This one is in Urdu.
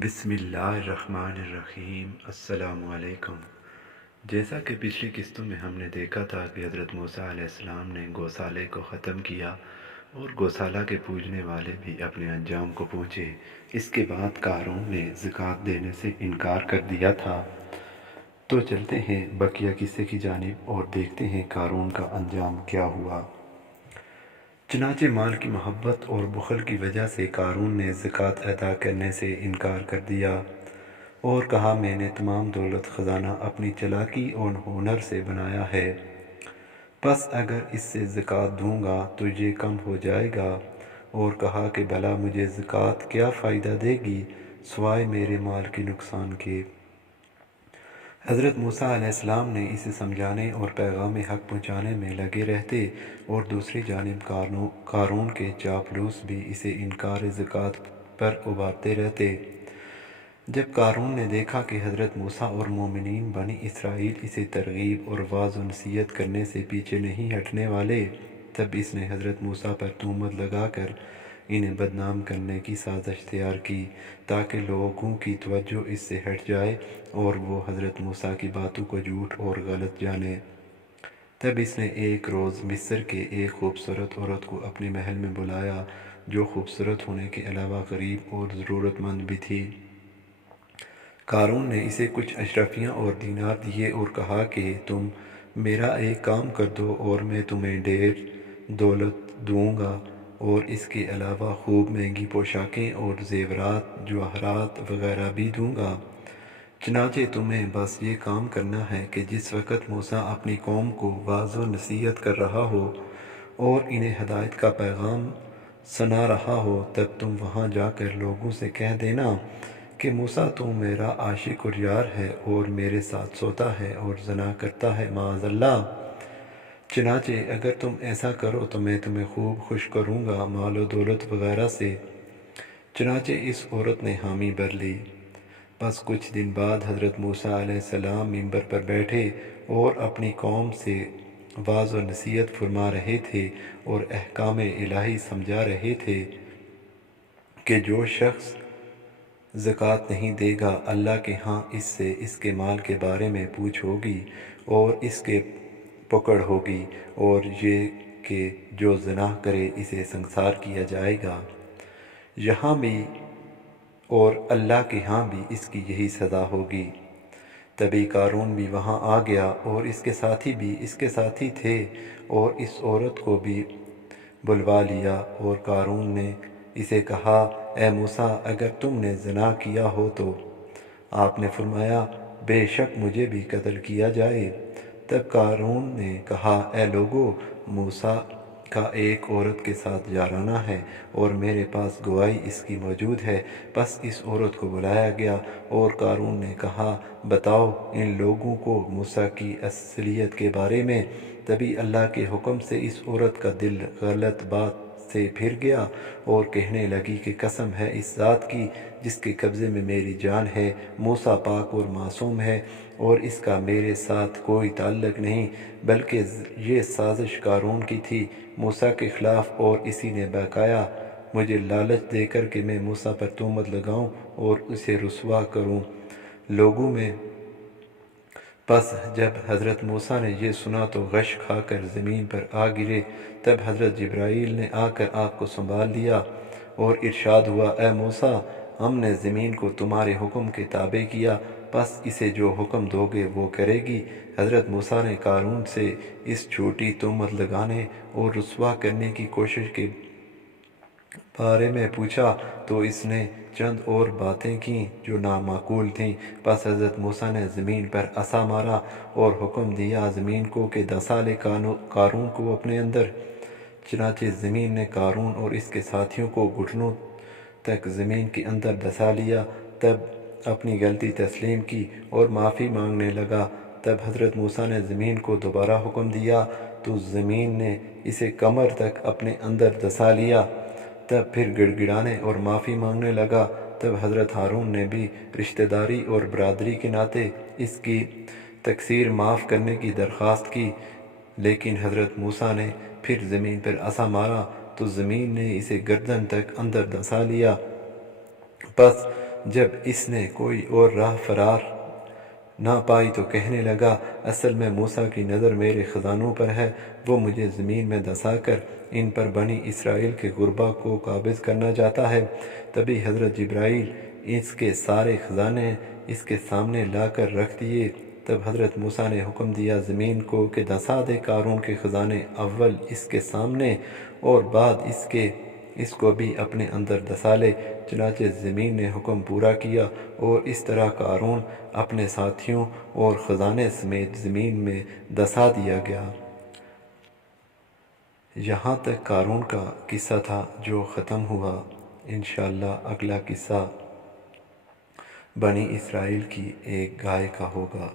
بسم اللہ الرحمن الرحیم۔ السلام علیکم۔ جیسا کہ پچھلی قسطوں میں ہم نے دیکھا تھا کہ حضرت موسیٰ علیہ السلام نے گوسالے کو ختم کیا اور گوسالہ کے پوجنے والے بھی اپنے انجام کو پہنچے۔ اس کے بعد قارون نے زکوٰۃ دینے سے انکار کر دیا تھا۔ تو چلتے ہیں بقیہ قصے کی جانب اور دیکھتے ہیں قارون کا انجام کیا ہوا۔ چنانچہ مال کی محبت اور بخل کی وجہ سے قارون نے زکوٰۃ ادا کرنے سے انکار کر دیا اور کہا میں نے تمام دولت خزانہ اپنی چالاکی اور ہنر سے بنایا ہے، پس اگر اس سے زکوٰۃ دوں گا تو یہ کم ہو جائے گا، اور کہا کہ بھلا مجھے زکوٰۃ کیا فائدہ دے گی سوائے میرے مال کے نقصان کے۔ حضرت موسیٰ علیہ السلام نے اسے سمجھانے اور پیغام حق پہنچانے میں لگے رہتے، اور دوسری جانب قارون کے چاپلوس بھی اسے انکار زکوٰۃ پر ابھارتے رہتے۔ جب قارون نے دیکھا کہ حضرت موسیٰ اور مومنین بنی اسرائیل اسے ترغیب اور وعظ و نصیحت کرنے سے پیچھے نہیں ہٹنے والے، تب اس نے حضرت موسیٰ پر تہمت لگا کر انہیں بدنام کرنے کی سازش تیار کی تاکہ لوگوں کی توجہ اس سے ہٹ جائے اور وہ حضرت موسیٰ کی باتوں کو جھوٹ اور غلط جانے۔ تب اس نے ایک روز مصر کے ایک خوبصورت عورت کو اپنے محل میں بلایا، جو خوبصورت ہونے کے علاوہ غریب اور ضرورت مند بھی تھی۔ قارون نے اسے کچھ اشرفیاں اور دینار دیے اور کہا کہ تم میرا ایک کام کر دو اور میں تمہیں ڈھیر دولت دوں گا، اور اس کے علاوہ خوب مہنگی پوشاکیں اور زیورات جواہرات وغیرہ بھی دوں گا۔ چنانچہ تمہیں بس یہ کام کرنا ہے کہ جس وقت موسیٰ اپنی قوم کو وعظ و نصیحت کر رہا ہو اور انہیں ہدایت کا پیغام سنا رہا ہو، تب تم وہاں جا کر لوگوں سے کہہ دینا کہ موسیٰ تو میرا عاشق اور یار ہے اور میرے ساتھ سوتا ہے اور زنا کرتا ہے معاذ اللہ۔ چنانچہ اگر تم ایسا کرو تو میں تمہیں خوب خوش کروں گا مال و دولت وغیرہ سے۔ چنانچہ اس عورت نے حامی بھر لی۔ بس کچھ دن بعد حضرت موسیٰ علیہ السلام منبر پر بیٹھے اور اپنی قوم سے وعظ و نصیحت فرما رہے تھے اور احکام الہی سمجھا رہے تھے کہ جو شخص زکوٰۃ نہیں دے گا اللہ کے ہاں اس سے اس کے مال کے بارے میں پوچھ ہوگی اور اس کے پکڑ ہوگی، اور یہ کہ جو زنا کرے اسے سنسار کیا جائے گا یہاں بھی اور اللہ کے ہاں بھی اس کی یہی سزا ہوگی۔ تبھی قارون بھی وہاں آ گیا اور اس کے ساتھی بھی اس کے ساتھی تھے، اور اس عورت کو بھی بلوا لیا، اور قارون نے اسے کہا اے موسیٰ اگر تم نے زنا کیا ہو تو؟ آپ نے فرمایا بے شک مجھے بھی قتل کیا جائے۔ تب قارون نے کہا اے لوگو، موسیٰ کا ایک عورت کے ساتھ جارانہ ہے اور میرے پاس گواہی اس کی موجود ہے۔ پس اس عورت کو بلایا گیا اور قارون نے کہا بتاؤ ان لوگوں کو موسیٰ کی اصلیت کے بارے میں۔ تبھی اللہ کے حکم سے اس عورت کا دل غلط بات سے پھر گیا اور کہنے لگی کہ قسم ہے اس ذات کی جس کے قبضے میں میری جان ہے، موسیٰ پاک اور معصوم ہے اور اس کا میرے ساتھ کوئی تعلق نہیں، بلکہ یہ سازش قارون کی تھی موسیٰ کے خلاف، اور اسی نے بہکایا مجھے لالچ دے کر کہ میں موسیٰ پر تہمت لگاؤں اور اسے رسوا کروں لوگوں میں۔ پس جب حضرت موسیٰ نے یہ سنا تو غش کھا کر زمین پر آ گرے۔ تب حضرت جبرائیل نے آ کر آپ کو سنبھال لیا اور ارشاد ہوا اے موسیٰ ہم نے زمین کو تمہارے حکم کے تابع کیا، پس اسے جو حکم دو گے وہ کرے گی۔ حضرت موسیٰ نے قارون سے اس جھوٹی تہمت لگانے اور رسوا کرنے کی کوشش کے بارے میں پوچھا تو اس نے چند اور باتیں کیں جو نامعقول تھیں۔ پس حضرت موسیٰ نے زمین پر عصا مارا اور حکم دیا زمین کو کہ دھسا لے قارون کو اپنے اندر۔ چنانچہ زمین نے قارون اور اس کے ساتھیوں کو گھٹنوں تک زمین کے اندر دھسا لیا۔ تب اپنی غلطی تسلیم کی اور معافی مانگنے لگا۔ تب حضرت موسیٰ نے زمین کو دوبارہ حکم دیا تو زمین نے اسے کمر تک اپنے اندر دھسا لیا۔ تب پھر گڑ گڑانے اور معافی مانگنے لگا۔ تب حضرت ہارون نے بھی رشتہ داری اور برادری کے ناطے اس کی تقصیر معاف کرنے کی درخواست کی، لیکن حضرت موسیٰ نے پھر زمین پر عصا مارا تو زمین نے اسے گردن تک اندر دھسا لیا۔ پس جب اس نے کوئی اور راہ فرار نہ پائی تو کہنے لگا اصل میں موسیٰ کی نظر میرے خزانوں پر ہے، وہ مجھے زمین میں دھسا کر ان پر بنی اسرائیل کے غربا کو قابض کرنا چاہتا ہے۔ تبھی حضرت جبرائیل اس کے سارے خزانے اس کے سامنے لا کر رکھ دیے۔ تب حضرت موسیٰ نے حکم دیا زمین کو کہ دھسا دے قارون کے خزانے، اول اس کے سامنے اور بعد اس کو بھی اپنے اندر دھسا لے۔ چنانچہ زمین نے حکم پورا کیا اور اس طرح قارون اپنے ساتھیوں اور خزانے سمیت زمین میں دھسا دیا گیا۔ یہاں تک قارون کا قصہ تھا جو ختم ہوا۔ انشاءاللہ اگلا قصہ بنی اسرائیل کی ایک گائے کا ہوگا۔